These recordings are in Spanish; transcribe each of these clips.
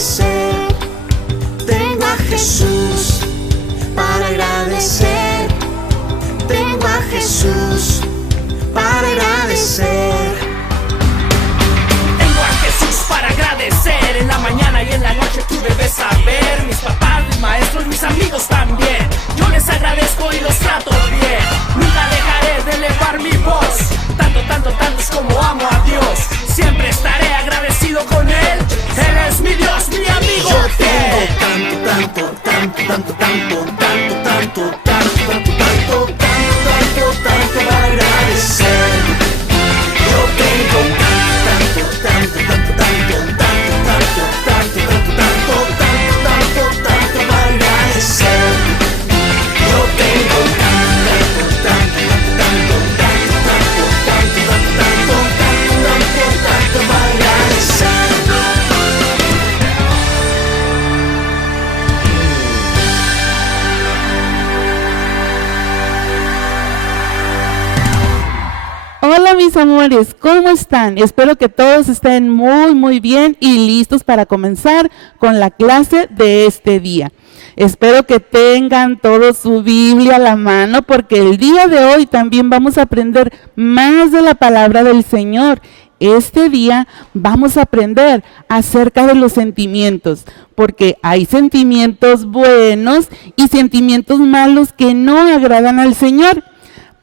agradecer. Tengo a Jesús para agradecer. Tengo a Jesús para agradecer. Tengo a Jesús para agradecer. En la mañana y en la noche tú debes saber. Mis papás, mis maestros, mis amigos también. Yo les agradezco y los trato bien. Nunca dejaré de elevar mi voz. Tanto es como amo a Dios. Siempre estaré agradecido con Él. Él es mi Dios, mi amigo. Yo fiel. tengo tanto para agradecer. Yo tengo tanto para agradecer. Yo tengo tanto para agradecer. Hola mis amores, ¿cómo están? Espero que todos estén muy bien y listos para comenzar con la clase de este día. Espero que tengan todos su Biblia a la mano porque el día de hoy también vamos a aprender más de la palabra del Señor. Este día vamos a aprender acerca de los sentimientos, porque hay sentimientos buenos y sentimientos malos que no agradan al Señor.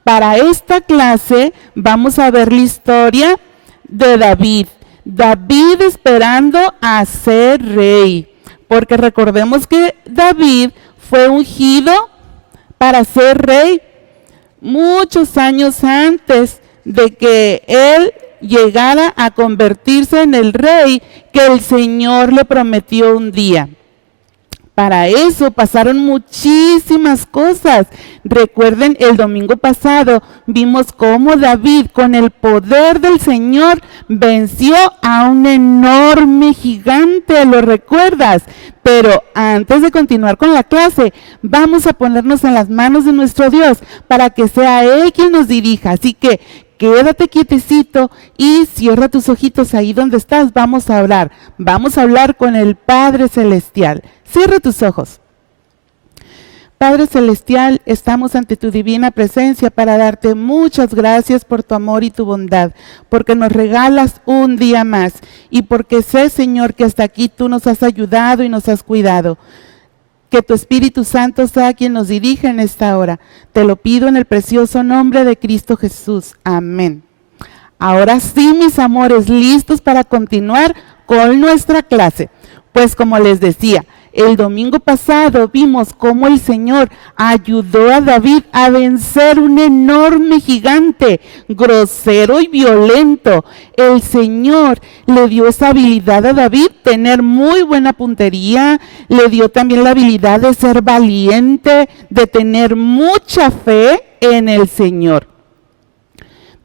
Para esta clase vamos a ver la historia de David. David esperando a ser rey, porque recordemos que David fue ungido para ser rey muchos años antes de que él llegara a convertirse en el rey que el Señor le prometió un día. Para eso pasaron muchísimas cosas. Recuerden, el domingo pasado vimos cómo David, con el poder del Señor, venció a un enorme gigante, ¿lo recuerdas? Pero antes de continuar con la clase, vamos a ponernos en las manos de nuestro Dios para que sea Él quien nos dirija. Así que quédate quietecito y cierra tus ojitos ahí donde estás. Vamos a orar. Vamos a hablar con el Padre Celestial. Cierra tus ojos. Padre Celestial, estamos ante tu divina presencia para darte muchas gracias por tu amor y tu bondad, porque nos regalas un día más y porque sé, Señor, que hasta aquí tú nos has ayudado y nos has cuidado. Que tu Espíritu Santo sea quien nos dirija en esta hora. Te lo pido en el precioso nombre de Cristo Jesús. Amén. Ahora sí, mis amores, listos para continuar con nuestra clase. Pues como les decía, el domingo pasado vimos cómo el Señor ayudó a David a vencer un enorme gigante, grosero y violento. El Señor le dio esa habilidad a David, tener muy buena puntería, le dio también la habilidad de ser valiente, de tener mucha fe en el Señor.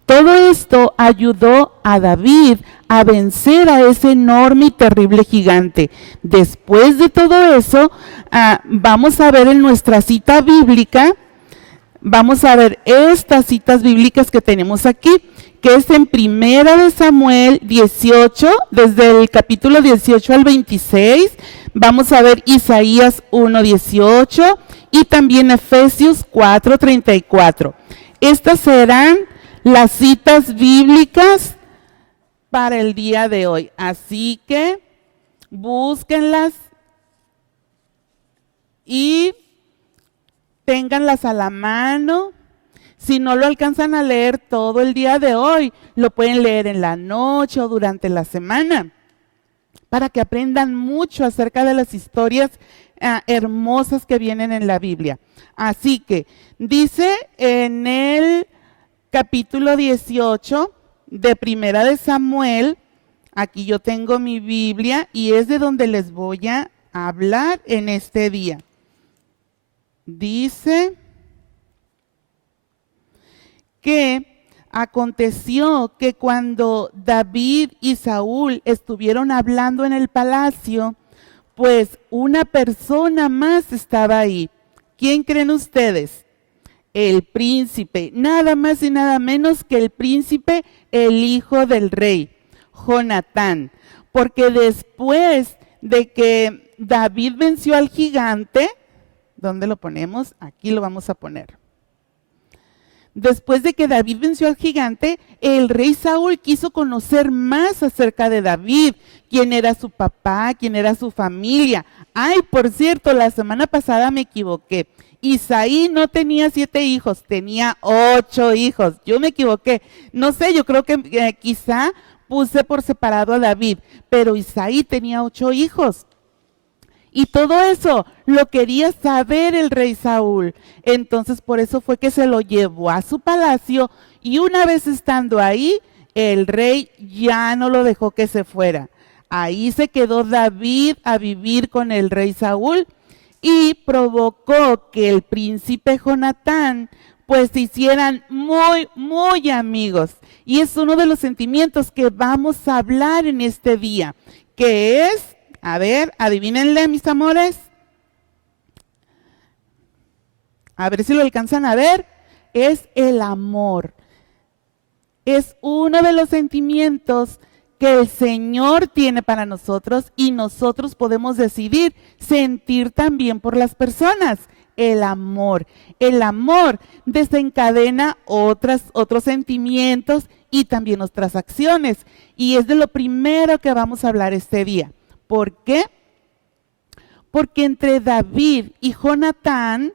Todo esto ayudó a David a vencer a ese enorme y terrible gigante. Después de todo eso, vamos a ver en nuestra cita bíblica, vamos a ver estas citas bíblicas que tenemos aquí, que es en 1 Samuel 18, desde el capítulo 18 al 26, vamos a ver Isaías 1:18 y también Efesios 4:34. Estas serán las citas bíblicas para el día de hoy. Así que búsquenlas y ténganlas a la mano. Si no lo alcanzan a leer todo el día de hoy, lo pueden leer en la noche o durante la semana, para que aprendan mucho acerca de las historias hermosas que vienen en la Biblia. Así que dice en el capítulo 18 de 1 Samuel, aquí yo tengo mi Biblia y es de donde les voy a hablar en este día. Dice que aconteció que cuando David y Saúl estuvieron hablando en el palacio, pues una persona más estaba ahí. ¿Quién creen ustedes? El príncipe, nada más y nada menos que el príncipe, el hijo del rey, Jonatán, porque después de que David venció al gigante. ¿Dónde lo ponemos? Aquí lo vamos a poner. Después de que David venció al gigante, el rey Saúl quiso conocer más acerca de David, quién era su papá, quién era su familia. Ay, por cierto, la semana pasada me equivoqué. Isaí no tenía 7 hijos, tenía 8 hijos. Yo me equivoqué. No sé, yo creo que quizá puse por separado a David, pero Isaí tenía 8 hijos. Y todo eso lo quería saber el rey Saúl. Entonces por eso fue que se lo llevó a su palacio y una vez estando ahí, el rey ya no lo dejó que se fuera. Ahí se quedó David a vivir con el rey Saúl y provocó que el príncipe Jonatán pues se hicieran muy, muy amigos. Y es uno de los sentimientos que vamos a hablar en este día, que es... A ver, adivínenle, mis amores. A ver si lo alcanzan a ver. Es el amor. Es uno de los sentimientos que el Señor tiene para nosotros y nosotros podemos decidir sentir también por las personas. El amor. El amor desencadena otros sentimientos y también otras acciones. Y es de lo primero que vamos a hablar este día. ¿Por qué? Porque entre David y Jonatán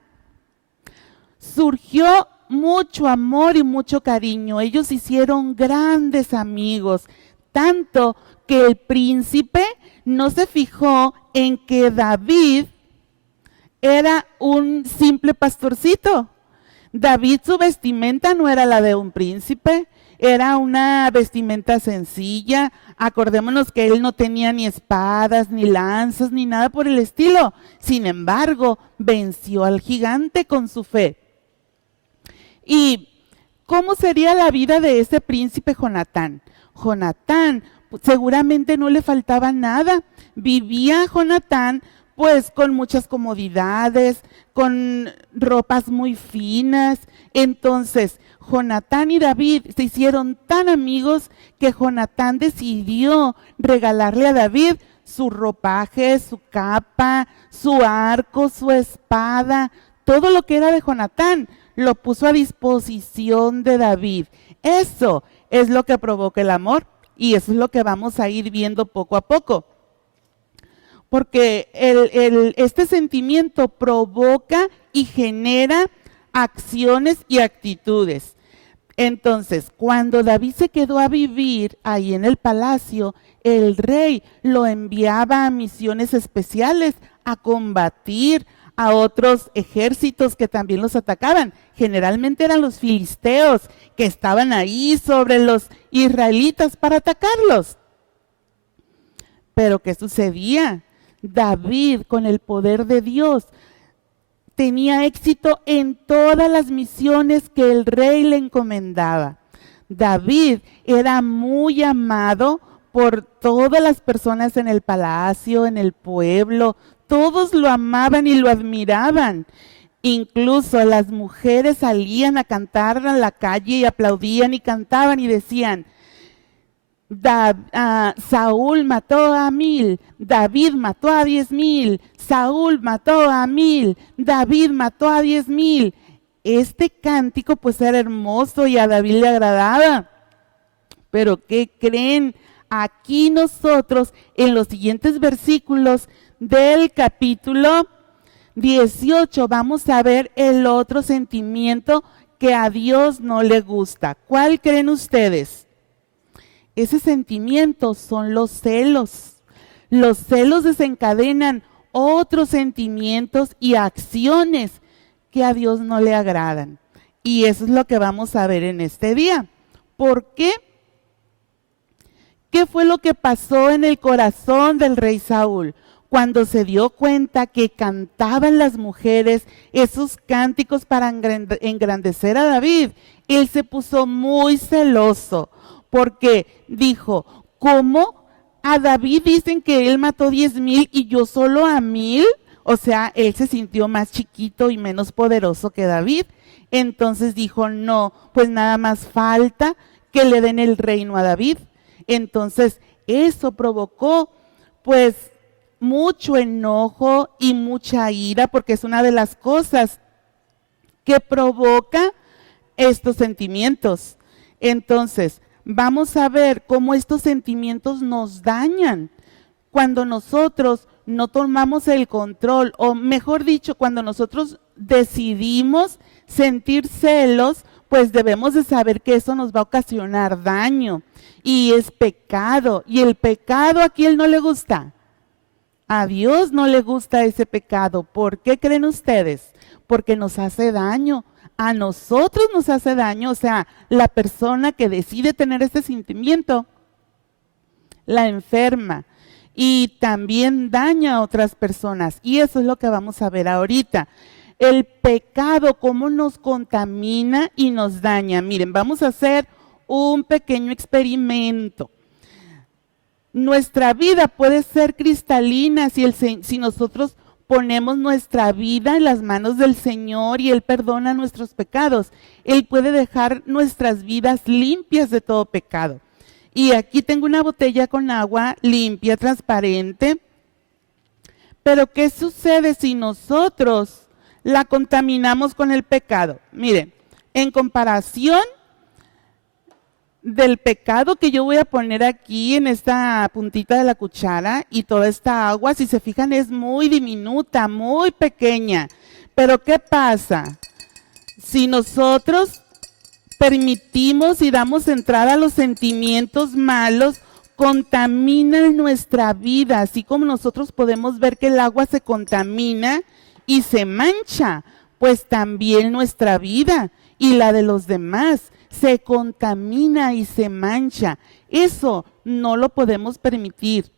surgió mucho amor y mucho cariño. Ellos hicieron grandes amigos, tanto que el príncipe no se fijó en que David era un simple pastorcito. David, su vestimenta no era la de un príncipe, era una vestimenta sencilla. Acordémonos que él no tenía ni espadas, ni lanzas, ni nada por el estilo. Sin embargo, venció al gigante con su fe. ¿Y cómo sería la vida de ese príncipe Jonatán? Jonatán, seguramente no le faltaba nada. Vivía Jonatán pues con muchas comodidades, con ropas muy finas. Entonces, Jonatán y David se hicieron tan amigos que Jonatán decidió regalarle a David su ropaje, su capa, su arco, su espada, todo lo que era de Jonatán, lo puso a disposición de David. Eso es lo que provoca el amor y eso es lo que vamos a ir viendo poco a poco. Porque este sentimiento provoca y genera acciones y actitudes. Entonces, cuando David se quedó a vivir ahí en el palacio, el rey lo enviaba a misiones especiales, a combatir a otros ejércitos que también los atacaban. Generalmente eran los filisteos que estaban ahí sobre los israelitas para atacarlos. Pero ¿qué sucedía? David, con el poder de Dios, tenía éxito en todas las misiones que el rey le encomendaba. David era muy amado por todas las personas en el palacio, en el pueblo. Todos lo amaban y lo admiraban. Incluso las mujeres salían a cantar a la calle y aplaudían y cantaban y decían: Saúl mató a 1000, David mató a 10,000, Saúl mató a 1000, David mató a 10,000. Este cántico pues era hermoso y a David le agradaba. Pero ¿qué creen? Aquí nosotros en los siguientes versículos del capítulo 18 vamos a ver el otro sentimiento que a Dios no le gusta. ¿Cuál creen ustedes? Ese sentimiento son los celos. Los celos desencadenan otros sentimientos y acciones que a Dios no le agradan. Y eso es lo que vamos a ver en este día. ¿Por qué? ¿Qué fue lo que pasó en el corazón del rey Saúl? Cuando se dio cuenta que cantaban las mujeres esos cánticos para engrandecer a David, él se puso muy celoso. Porque dijo: ¿cómo a David dicen que él mató 10,000 y yo solo a 1,000? O sea, él se sintió más chiquito y menos poderoso que David. Entonces dijo: no, pues nada más falta que le den el reino a David. Entonces eso provocó pues mucho enojo y mucha ira, porque es una de las cosas que provoca estos sentimientos. Entonces, vamos a ver cómo estos sentimientos nos dañan cuando nosotros no tomamos el control, o mejor dicho, cuando nosotros decidimos sentir celos, pues debemos de saber que eso nos va a ocasionar daño y es pecado. Y el pecado, ¿a quién no le gusta? A Dios no le gusta ese pecado. ¿Por qué creen ustedes? Porque nos hace daño. A nosotros nos hace daño. O sea, la persona que decide tener este sentimiento la enferma y también daña a otras personas. Y eso es lo que vamos a ver ahorita. El pecado, cómo nos contamina y nos daña. Miren, vamos a hacer un pequeño experimento. Nuestra vida puede ser cristalina si nosotros ponemos nuestra vida en las manos del Señor y Él perdona nuestros pecados. Él puede dejar nuestras vidas limpias de todo pecado. Y aquí tengo una botella con agua limpia, transparente. Pero ¿qué sucede si nosotros la contaminamos con el pecado? Miren, en comparación del pecado que yo voy a poner aquí en esta puntita de la cuchara y toda esta agua, si se fijan, es muy diminuta, muy pequeña. Pero ¿qué pasa? Si nosotros permitimos y damos entrada a los sentimientos malos, contaminan nuestra vida, así como nosotros podemos ver que el agua se contamina y se mancha, pues también nuestra vida y la de los demás se contamina y se mancha. Eso no lo podemos permitir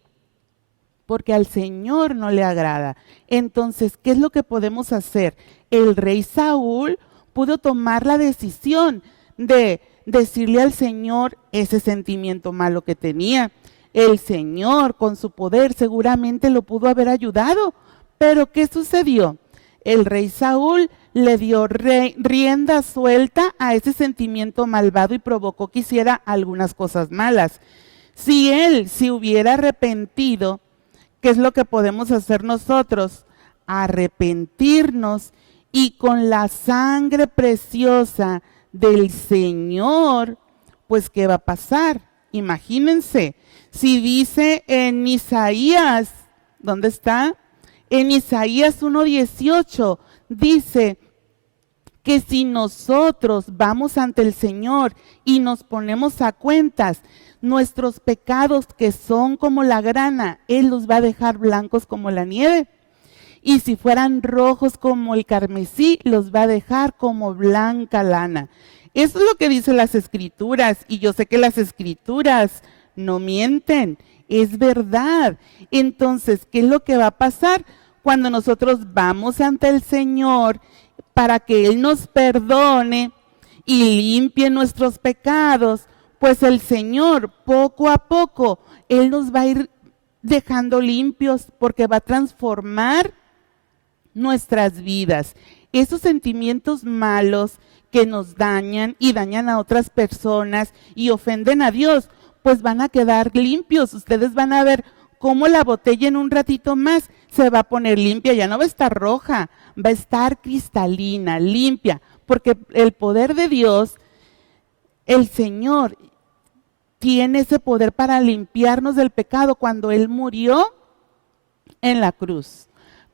porque al Señor no le agrada. Entonces, ¿qué es lo que podemos hacer? El rey Saúl pudo tomar la decisión de decirle al Señor ese sentimiento malo que tenía. El Señor, con su poder, seguramente lo pudo haber ayudado. Pero ¿qué sucedió? El rey Saúl le dio rienda suelta a ese sentimiento malvado y provocó que hiciera algunas cosas malas. Si él se hubiera arrepentido, ¿qué es lo que podemos hacer nosotros? Arrepentirnos y con la sangre preciosa del Señor, pues ¿qué va a pasar? Imagínense, si dice en Isaías, ¿dónde está? En Isaías 1:18 dice que si nosotros vamos ante el Señor y nos ponemos a cuentas, nuestros pecados que son como la grana, Él los va a dejar blancos como la nieve. Y si fueran rojos como el carmesí, los va a dejar como blanca lana. Eso es lo que dicen las Escrituras, y yo sé que las Escrituras no mienten, es verdad. Entonces, ¿qué es lo que va a pasar cuando nosotros vamos ante el Señor para que Él nos perdone y limpie nuestros pecados? Pues el Señor, poco a poco, Él nos va a ir dejando limpios porque va a transformar nuestras vidas. Esos sentimientos malos que nos dañan y dañan a otras personas y ofenden a Dios, pues van a quedar limpios. Ustedes van a ver cómo la botella en un ratito más se va a poner limpia, ya no va a estar roja, va a estar cristalina, limpia, porque el poder de Dios, el Señor, tiene ese poder para limpiarnos del pecado cuando Él murió en la cruz.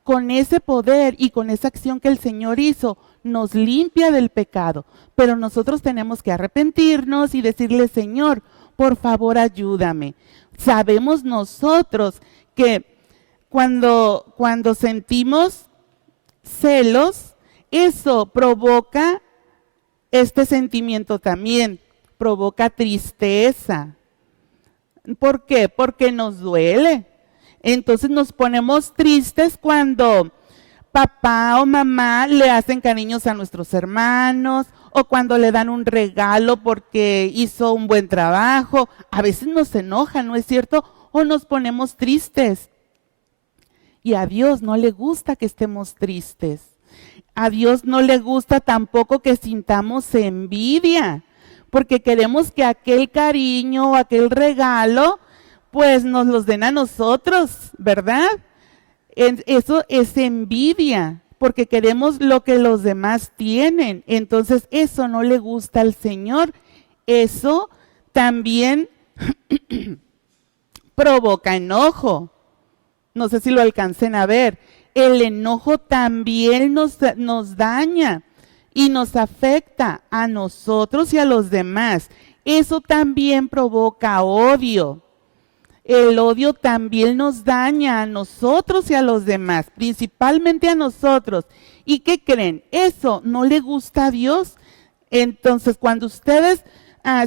Con ese poder y con esa acción que el Señor hizo, nos limpia del pecado. Pero nosotros tenemos que arrepentirnos y decirle, Señor, por favor, ayúdame. Sabemos nosotros que cuando sentimos celos, eso provoca este sentimiento también, provoca tristeza. ¿Por qué? Porque nos duele. Entonces nos ponemos tristes cuando papá o mamá le hacen cariños a nuestros hermanos o cuando le dan un regalo porque hizo un buen trabajo. A veces nos enojan, ¿no es cierto? O nos ponemos tristes. Y a Dios no le gusta que estemos tristes. A Dios no le gusta tampoco que sintamos envidia, porque queremos que aquel cariño o aquel regalo pues nos los den a nosotros, ¿verdad? Eso es envidia, porque queremos lo que los demás tienen. Entonces eso no le gusta al Señor. Eso también provoca enojo. No sé si lo alcancen a ver. El enojo también nos daña y nos afecta a nosotros y a los demás. Eso también provoca odio. El odio también nos daña a nosotros y a los demás, principalmente a nosotros. ¿Y qué creen? Eso no le gusta a Dios. Entonces, cuando ustedes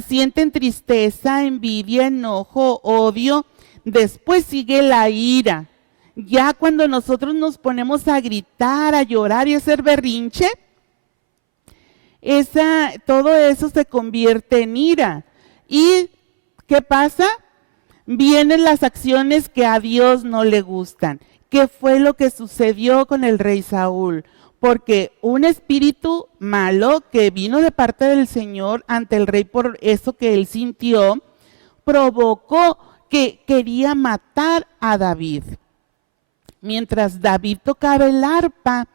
sienten tristeza, envidia, enojo, odio, después sigue la ira. Ya cuando nosotros nos ponemos a gritar, a llorar y a hacer berrinche, todo eso se convierte en ira. ¿Y qué pasa? Vienen las acciones que a Dios no le gustan. ¿Qué fue lo que sucedió con el rey Saúl? Porque un espíritu malo que vino de parte del Señor ante el rey por eso que él sintió, provocó que quería matar a David. Mientras David tocaba el arpa,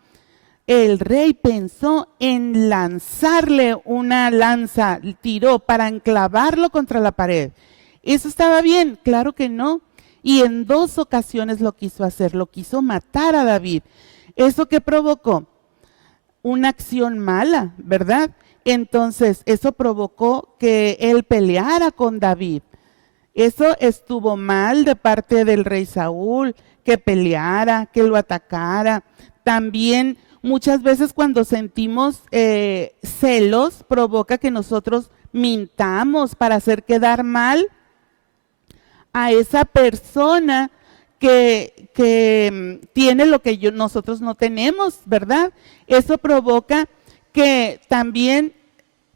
el rey pensó en lanzarle una lanza, tiró para enclavarlo contra la pared. ¿Eso estaba bien? Claro que no. Y en 2 ocasiones lo quiso hacer, lo quiso matar a David. ¿Eso qué provocó? Una acción mala, ¿verdad? Entonces, eso provocó que él peleara con David. Eso estuvo mal de parte del rey Saúl, que peleara, que lo atacara. También muchas veces cuando sentimos celos, provoca que nosotros mintamos para hacer quedar mal a esa persona que tiene lo que nosotros no tenemos, ¿verdad? Eso provoca que también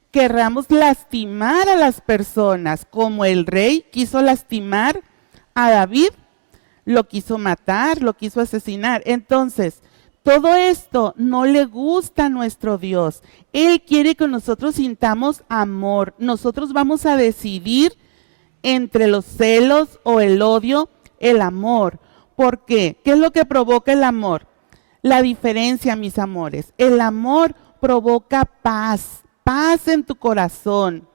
querramos lastimar a las personas, como el rey quiso lastimar a David, lo quiso matar, lo quiso asesinar. Entonces, todo esto no le gusta a nuestro Dios. Él quiere que nosotros sintamos amor. Nosotros vamos a decidir entre los celos o el odio, el amor. ¿Por qué? ¿Qué es lo que provoca el amor? La diferencia, mis amores. El amor provoca paz, paz en tu corazón.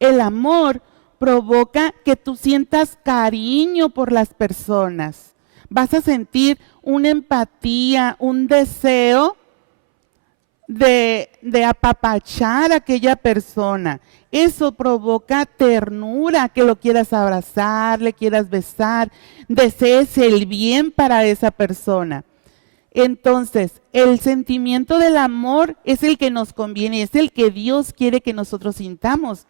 El amor provoca que tú sientas cariño por las personas. Vas a sentir una empatía, un deseo de apapachar a aquella persona. Eso provoca ternura, que lo quieras abrazar, le quieras besar, desees el bien para esa persona. Entonces, el sentimiento del amor es el que nos conviene, es el que Dios quiere que nosotros sintamos.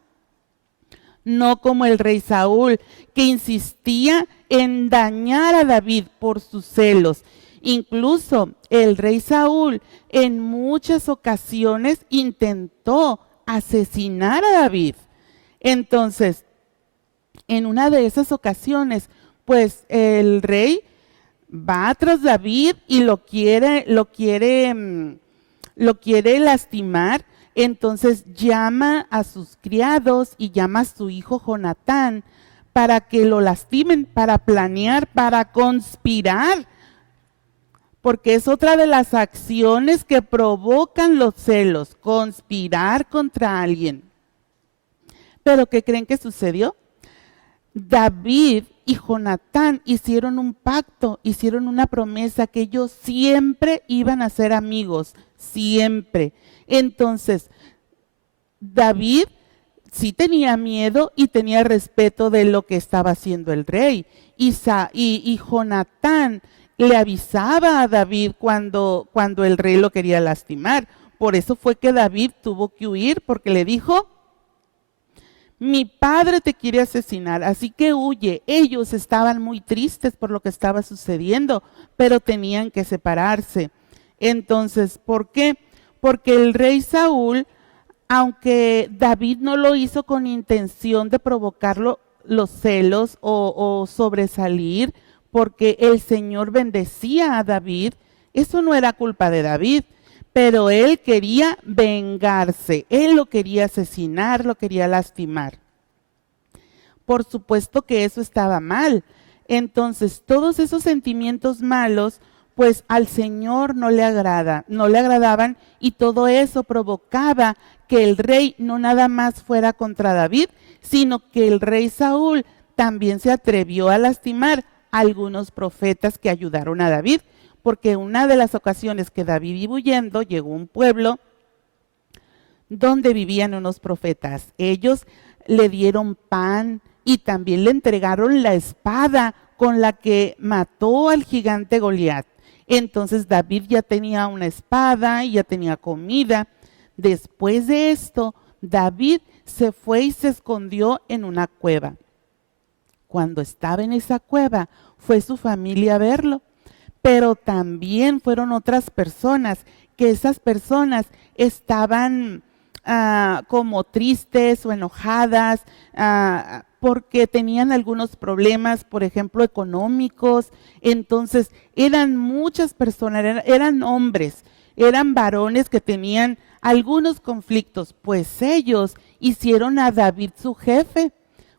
No como el rey Saúl, que insistía en dañar a David por sus celos. Incluso el rey Saúl en muchas ocasiones intentó asesinar a David. Entonces, en una de esas ocasiones, pues el rey va tras David y lo quiere lastimar. Entonces llama a sus criados y llama a su hijo Jonatán para que lo lastimen, para planear, para conspirar. Porque es otra de las acciones que provocan los celos, conspirar contra alguien. Pero ¿qué creen que sucedió? David y Jonatán hicieron un pacto, hicieron una promesa que ellos siempre iban a ser amigos, siempre. Entonces, David sí tenía miedo y tenía respeto de lo que estaba haciendo el rey. Y Jonatán le avisaba a David cuando el rey lo quería lastimar. Por eso fue que David tuvo que huir, porque le dijo: mi padre te quiere asesinar, así que huye. Ellos estaban muy tristes por lo que estaba sucediendo, pero tenían que separarse. Entonces, ¿por qué? Porque el rey Saúl, aunque David no lo hizo con intención de provocarlo los celos o sobresalir, porque el Señor bendecía a David, eso no era culpa de David, pero él quería vengarse, él lo quería asesinar, lo quería lastimar. Por supuesto que eso estaba mal. Entonces, todos esos sentimientos malos, pues al Señor no le agradaban, y todo eso provocaba que el rey no nada más fuera contra David, sino que el rey Saúl también se atrevió a lastimar a algunos profetas que ayudaron a David, porque una de las ocasiones que David iba huyendo, llegó a un pueblo donde vivían unos profetas. Ellos le dieron pan y también le entregaron la espada con la que mató al gigante Goliat. Entonces David ya tenía una espada y ya tenía comida. Después de esto, David se fue y se escondió en una cueva. Cuando estaba en esa cueva, fue su familia a verlo, pero también fueron otras personas, que esas personas estaban como tristes o enojadas porque tenían algunos problemas, por ejemplo, económicos. Entonces eran muchas personas, eran hombres, eran varones que tenían algunos conflictos, pues ellos hicieron a David su jefe,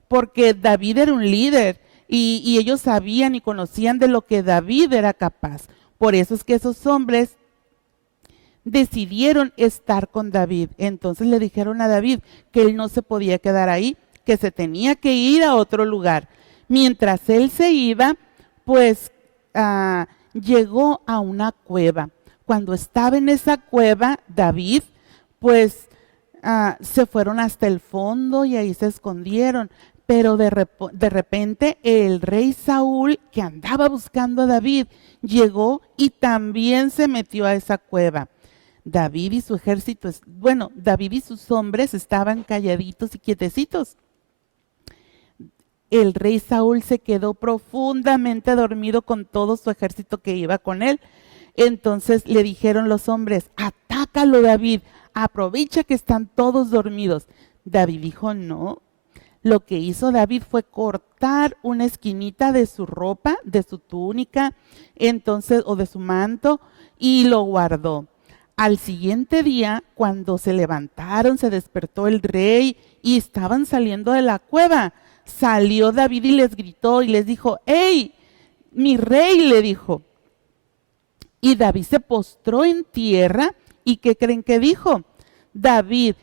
porque David era un líder y ellos sabían y conocían de lo que David era capaz. Por eso es que esos hombres decidieron estar con David. Entonces le dijeron a David que él no se podía quedar ahí, que se tenía que ir a otro lugar. Mientras él se iba, pues llegó a una cueva. Cuando estaba en esa cueva, David, pues se fueron hasta el fondo y ahí se escondieron. Pero de repente el rey Saúl, que andaba buscando a David, llegó y también se metió a esa cueva. David y su ejército, David y sus hombres estaban calladitos y quietecitos. El rey Saúl se quedó profundamente dormido con todo su ejército que iba con él. Entonces le dijeron los hombres: atácalo, David, aprovecha que están todos dormidos. David dijo: no. Lo que hizo David fue cortar una esquinita de su ropa, de su túnica, o de su manto, y lo guardó. Al siguiente día, cuando se levantaron, se despertó el rey y estaban saliendo de la cueva. Salió David y les gritó y les dijo: ¡Ey, mi rey!, le dijo. Y David se postró en tierra, ¿y qué creen que dijo? David: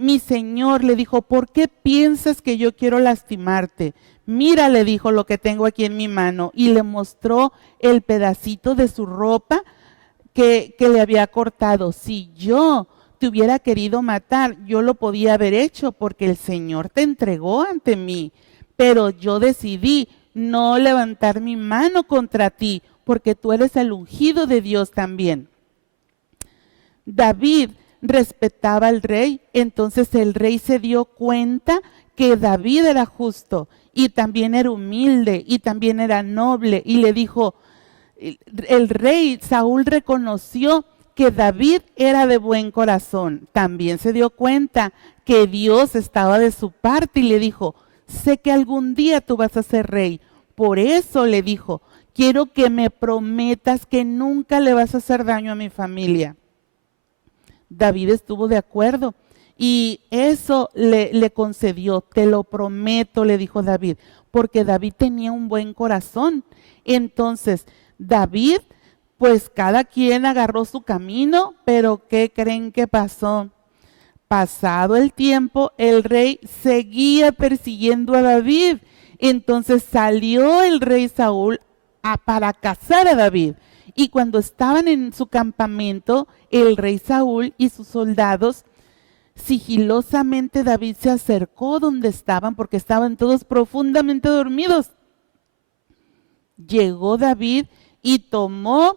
mi señor, le dijo, ¿por qué piensas que yo quiero lastimarte? Mira, le dijo, lo que tengo aquí en mi mano, y le mostró el pedacito de su ropa que le había cortado. Si yo te hubiera querido matar, yo lo podía haber hecho, porque el Señor te entregó ante mí, pero yo decidí no levantar mi mano contra ti, porque tú eres el ungido de Dios también. David respetaba al rey, entonces el rey se dio cuenta que David era justo y también era humilde y también era noble, y le dijo, el rey Saúl reconoció que David era de buen corazón. También se dio cuenta que Dios estaba de su parte y le dijo: sé que algún día tú vas a ser rey. Por eso le dijo: quiero que me prometas que nunca le vas a hacer daño a mi familia. David estuvo de acuerdo y eso le concedió. Te lo prometo, le dijo David, porque David tenía un buen corazón. Entonces David, pues cada quien agarró su camino, pero ¿qué creen que pasó? Pasado el tiempo, el rey seguía persiguiendo a David. Entonces salió el rey Saúl para cazar a David. Y cuando estaban en su campamento, el rey Saúl y sus soldados, sigilosamente David se acercó donde estaban, porque estaban todos profundamente dormidos. Llegó David y tomó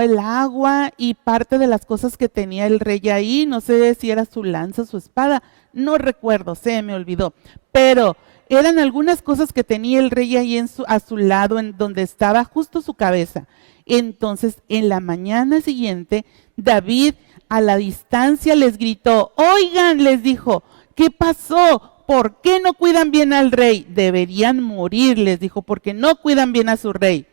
el agua y parte de las cosas que tenía el rey ahí. No sé si era su lanza, su espada, no recuerdo, se me olvidó, pero eran algunas cosas que tenía el rey ahí a su lado, en donde estaba justo su cabeza. Entonces, en la mañana siguiente, David a la distancia les gritó: oigan, les dijo, ¿qué pasó? ¿Por qué no cuidan bien al rey? Deberían morir, les dijo, porque no cuidan bien a su rey.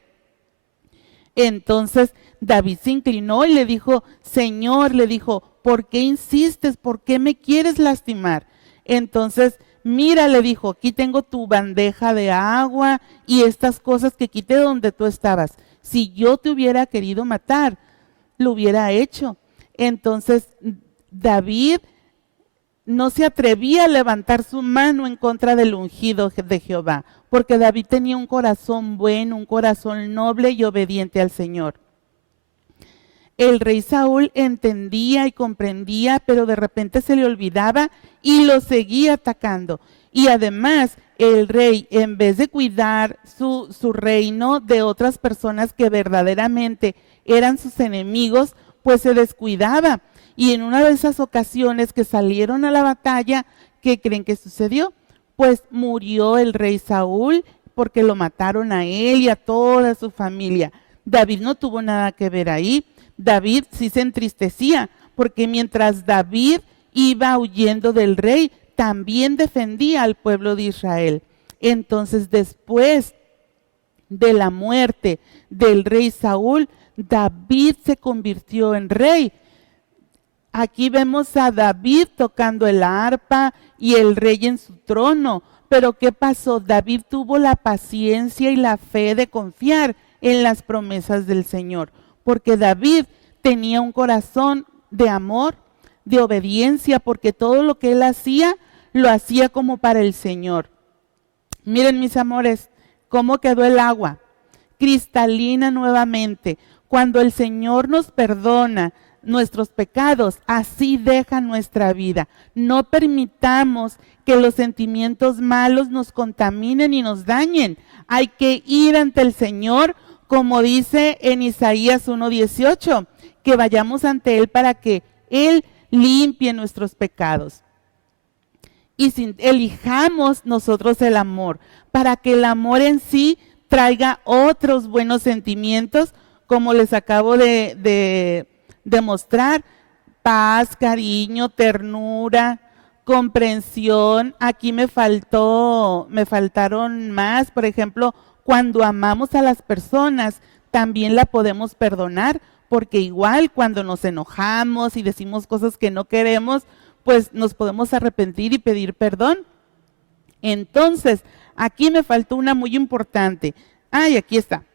Entonces David se inclinó y le dijo: Señor, le dijo, ¿por qué insistes? ¿Por qué me quieres lastimar? Entonces mira, le dijo, aquí tengo tu bandeja de agua y estas cosas que quité donde tú estabas. Si yo te hubiera querido matar, lo hubiera hecho. Entonces David no se atrevía a levantar su mano en contra del ungido de Jehová, porque David tenía un corazón bueno, un corazón noble y obediente al Señor. El rey Saúl entendía y comprendía, pero de repente se le olvidaba y lo seguía atacando. Y además, el rey, en vez de cuidar su reino de otras personas que verdaderamente eran sus enemigos, pues se descuidaba. Y en una de esas ocasiones que salieron a la batalla, ¿qué creen que sucedió? Pues murió el rey Saúl porque lo mataron a él y a toda su familia. David no tuvo nada que ver ahí. David sí se entristecía, porque mientras David iba huyendo del rey, también defendía al pueblo de Israel. Entonces, después de la muerte del rey Saúl, David se convirtió en rey. Aquí vemos a David tocando el arpa y el rey en su trono. Pero ¿qué pasó? David tuvo la paciencia y la fe de confiar en las promesas del Señor, porque David tenía un corazón de amor, de obediencia, porque todo lo que él hacía, lo hacía como para el Señor. Miren, mis amores, cómo quedó el agua, cristalina nuevamente. Cuando el Señor nos perdona nuestros pecados, así deja nuestra vida. No permitamos que los sentimientos malos nos contaminen y nos dañen. Hay que ir ante el Señor, como dice en Isaías 1:18, que vayamos ante Él para que Él limpie nuestros pecados. Y elijamos nosotros el amor, para que el amor en sí traiga otros buenos sentimientos, como les acabo de mostrar: paz, cariño, ternura, comprensión. Aquí me faltaron más. Por ejemplo, cuando amamos a las personas, también la podemos perdonar, porque igual cuando nos enojamos y decimos cosas que no queremos, pues nos podemos arrepentir y pedir perdón. Entonces, aquí me faltó una muy importante. Ay, aquí está,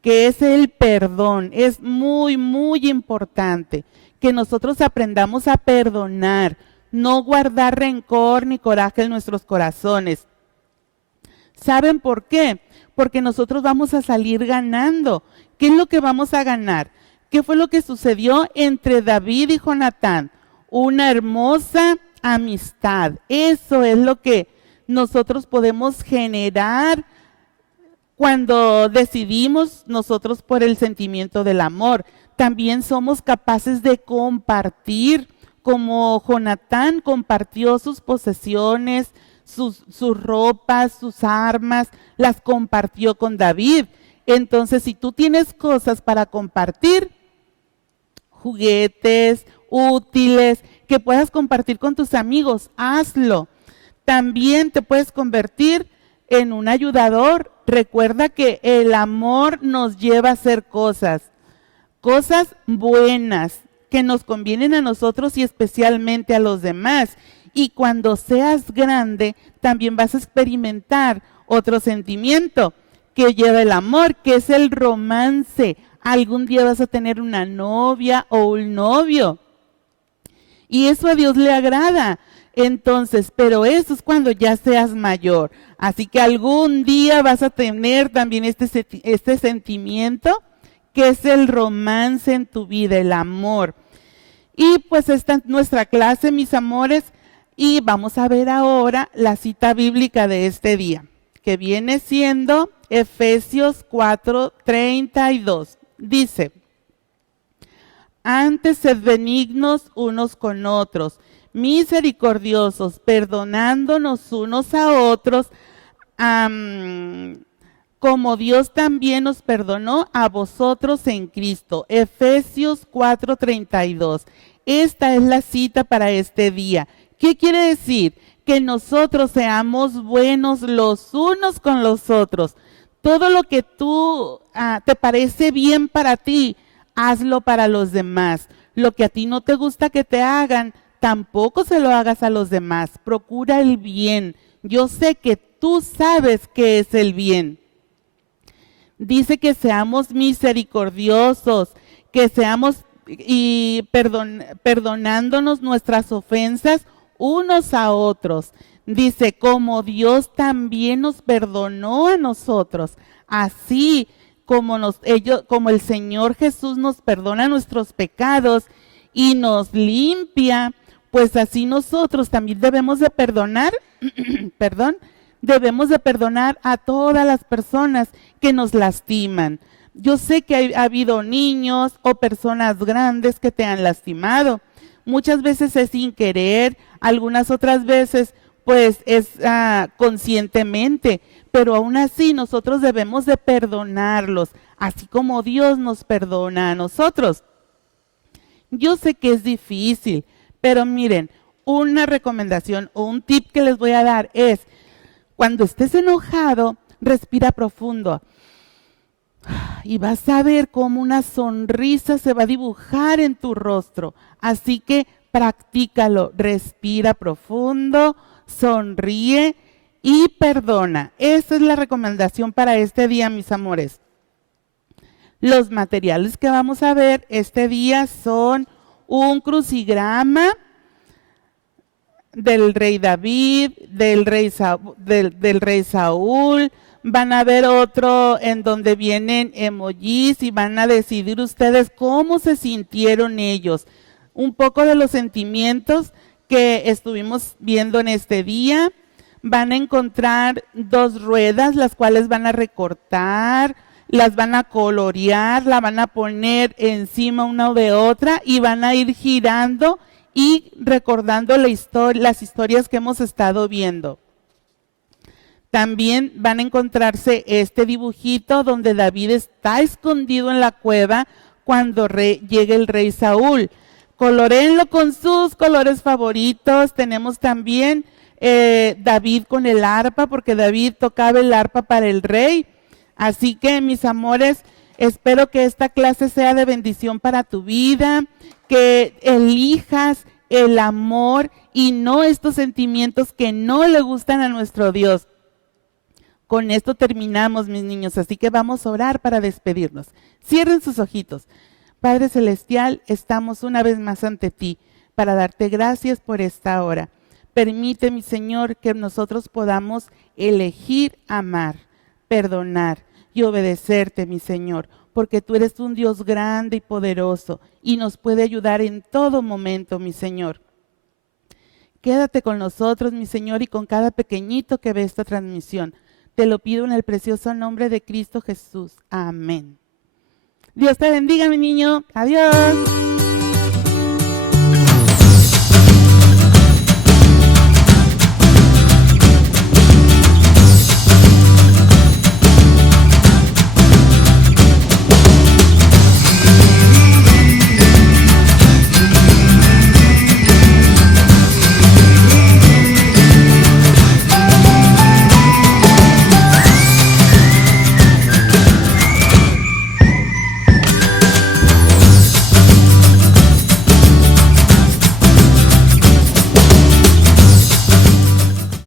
que es el perdón. Es muy, muy importante que nosotros aprendamos a perdonar, no guardar rencor ni coraje en nuestros corazones. ¿Saben por qué? Porque nosotros vamos a salir ganando. ¿Qué es lo que vamos a ganar? ¿Qué fue lo que sucedió entre David y Jonatán? Una hermosa amistad. Eso es lo que nosotros podemos generar cuando decidimos nosotros por el sentimiento del amor. También somos capaces de compartir, como Jonatán compartió sus posesiones, sus ropas, sus armas, las compartió con David. Entonces, si tú tienes cosas para compartir, juguetes, útiles, que puedas compartir con tus amigos, hazlo. También te puedes convertir en un ayudador. Recuerda que el amor nos lleva a hacer cosas buenas, que nos convienen a nosotros y especialmente a los demás. Y cuando seas grande, también vas a experimentar otro sentimiento que lleva el amor, que es el romance. Algún día vas a tener una novia o un novio. Y eso a Dios le agrada. Entonces, pero eso es cuando ya seas mayor. Así que algún día vas a tener también este sentimiento, que es el romance en tu vida, el amor. Y pues esta es nuestra clase, mis amores. Y vamos a ver ahora la cita bíblica de este día, que viene siendo Efesios 4:32. Dice: antes sed benignos unos con otros, misericordiosos, perdonándonos unos a otros, como Dios también nos perdonó a vosotros en Cristo. Efesios 4:32. Esta es la cita para este día. ¿Qué quiere decir? Que nosotros seamos buenos los unos con los otros. Todo lo que tú te parece bien para ti, hazlo para los demás. Lo que a ti no te gusta que te hagan, tampoco se lo hagas a los demás. Procura el bien. yo sé que tú sabes qué es el bien. Dice que seamos misericordiosos, que seamos y perdonándonos nuestras ofensas unos a otros. Dice, como Dios también nos perdonó a nosotros, así como el Señor Jesús nos perdona nuestros pecados y nos limpia, pues así nosotros también debemos de perdonar, debemos de perdonar a todas las personas que nos lastiman. Yo sé que ha habido niños o personas grandes que te han lastimado. Muchas veces es sin querer, algunas otras veces pues es conscientemente, pero aún así nosotros debemos de perdonarlos, así como Dios nos perdona a nosotros. Yo sé que es difícil, pero miren, una recomendación o un tip que les voy a dar es, cuando estés enojado, respira profundo y vas a ver cómo una sonrisa se va a dibujar en tu rostro. Así que practícalo, respira profundo, sonríe y perdona. Esa es la recomendación para este día, mis amores. Los materiales que vamos a ver este día son un crucigrama del rey David, del rey Saúl. Van a ver otro en donde vienen emojis y van a decidir ustedes cómo se sintieron ellos. Un poco de los sentimientos que estuvimos viendo en este día. Van a encontrar 2 ruedas, las cuales van a recortar, las van a colorear, la van a poner encima una de otra y van a ir girando y recordando las historias que hemos estado viendo. También van a encontrarse este dibujito donde David está escondido en la cueva cuando llegue el rey Saúl. Coloréenlo con sus colores favoritos. Tenemos también David con el arpa, porque David tocaba el arpa para el rey. Así que, mis amores, espero que esta clase sea de bendición para tu vida, que elijas el amor y no estos sentimientos que no le gustan a nuestro Dios. Con esto terminamos, mis niños, así que vamos a orar para despedirnos. Cierren sus ojitos. Padre Celestial, estamos una vez más ante ti para darte gracias por esta hora. Permite, mi Señor, que nosotros podamos elegir amar, perdonar y obedecerte, mi Señor, porque tú eres un Dios grande y poderoso y nos puede ayudar en todo momento, mi Señor. Quédate con nosotros, mi Señor, y con cada pequeñito que ve esta transmisión. Te lo pido en el precioso nombre de Cristo Jesús. Amén. Dios te bendiga, mi niño. Adiós.